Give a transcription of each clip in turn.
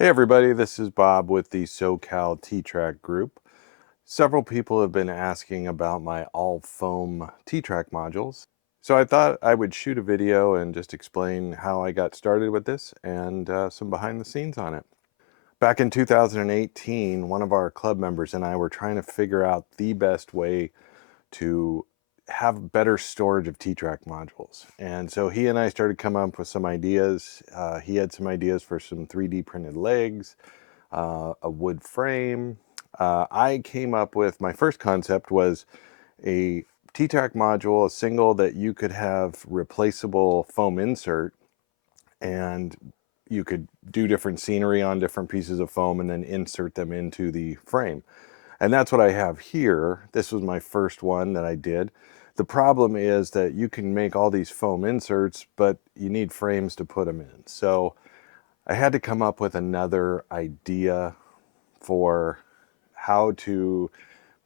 Hey everybody, this is Bob with the SoCal group. Several people have been asking about my all foam T-TRAK modules. So I thought I would shoot a video and just explain how I got started with this and some behind the scenes on it. Back in 2018, one of our club members and I were trying to figure out the best way to have better storage of T-TRAK modules. And so he and I started coming up with some ideas. He had some ideas for some 3D printed legs, a wood frame. I came up with, my first concept was a T-TRAK module, a single that you could have replaceable foam insert, and you could do different scenery on different pieces of foam and then insert them into the frame. And that's what I have here. This was my first one that I did. The problem is that you can make all these foam inserts, but you need frames to put them in. So I had to come up with another idea for how to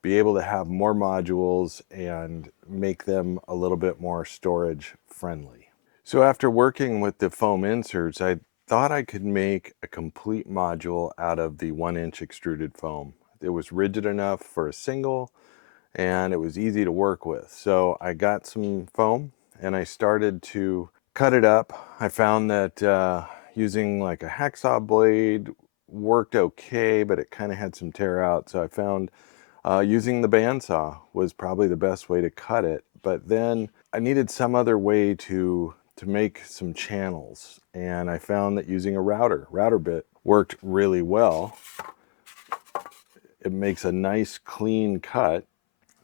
be able to have more modules and make them a little bit more storage friendly. So after working with the foam inserts, I thought I could make a complete module out of the 1-inch extruded foam. It was rigid enough for a single and it was easy to work with. So I got some foam and I started to cut it up. I found that using like a hacksaw blade worked okay, but it kind of had some tear out. So I found using the bandsaw was probably the best way to cut it. But then I needed some other way to make some channels, and I found that using a router bit worked really well. It makes a nice clean cut.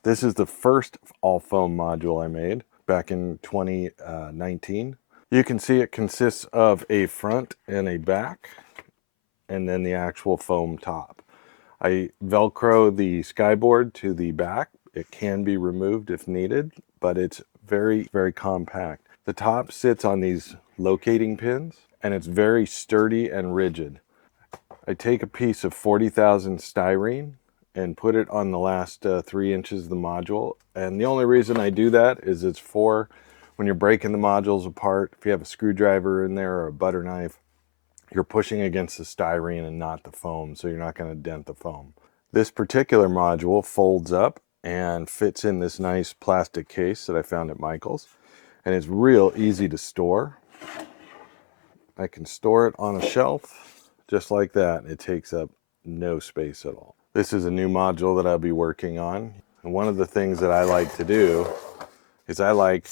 This is the first all foam module I made back in 2019. You can see it consists of a front and a back, and then the actual foam top. I Velcro the skyboard to the back. It can be removed if needed, but it's very, very compact. The top sits on these locating pins and it's very sturdy and rigid. I take a piece of 40,000 styrene and put it on the last 3 inches of the module. And the only reason I do that is it's for when you're breaking the modules apart. If you have a screwdriver in there or a butter knife, you're pushing against the styrene and not the foam, so you're not going to dent the foam. This particular module folds up and fits in this nice plastic case that I found at Michael's, and it's real easy to store. I can store it on a shelf just like that. It takes up no space at all. This is a new module that I'll be working on, and one of the things that I like to do is I like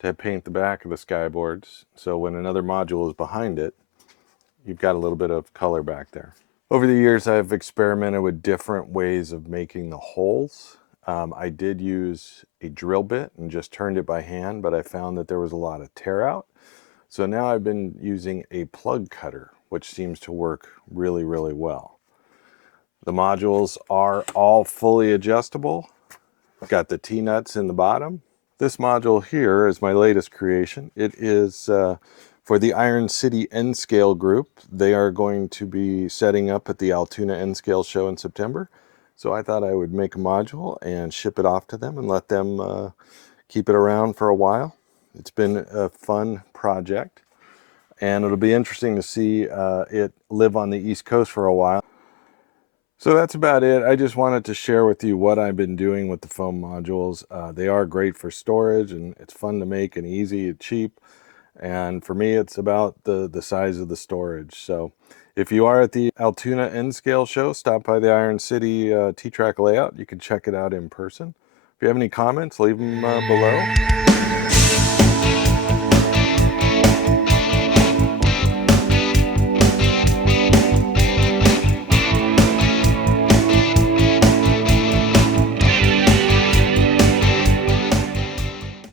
to paint the back of the skyboards, so when another module is behind it, you've got a little bit of color back there. Over the years, I've experimented with different ways of making the holes. I did use a drill bit and just turned it by hand, but I found that there was a lot of tear out. So now I've been using a plug cutter, which seems to work really, really well. The modules are all fully adjustable. I've got the T-nuts in the bottom. This module here is my latest creation. It is for the Iron City N-Scale group. They are going to be setting up at the Altoona N-Scale show in September. So I thought I would make a module and ship it off to them and let them keep it around for a while. It's been a fun project, and it'll be interesting to see it live on the East Coast for a while. So that's about it. I just wanted to share with you what I've been doing with the foam modules. They are great for storage, and it's fun to make and easy and cheap. And for me, it's about the size of the storage. So if you are at the Altoona N-Scale show, stop by the Iron City T-TRAK layout. You can check it out in person. If you have any comments, leave them below.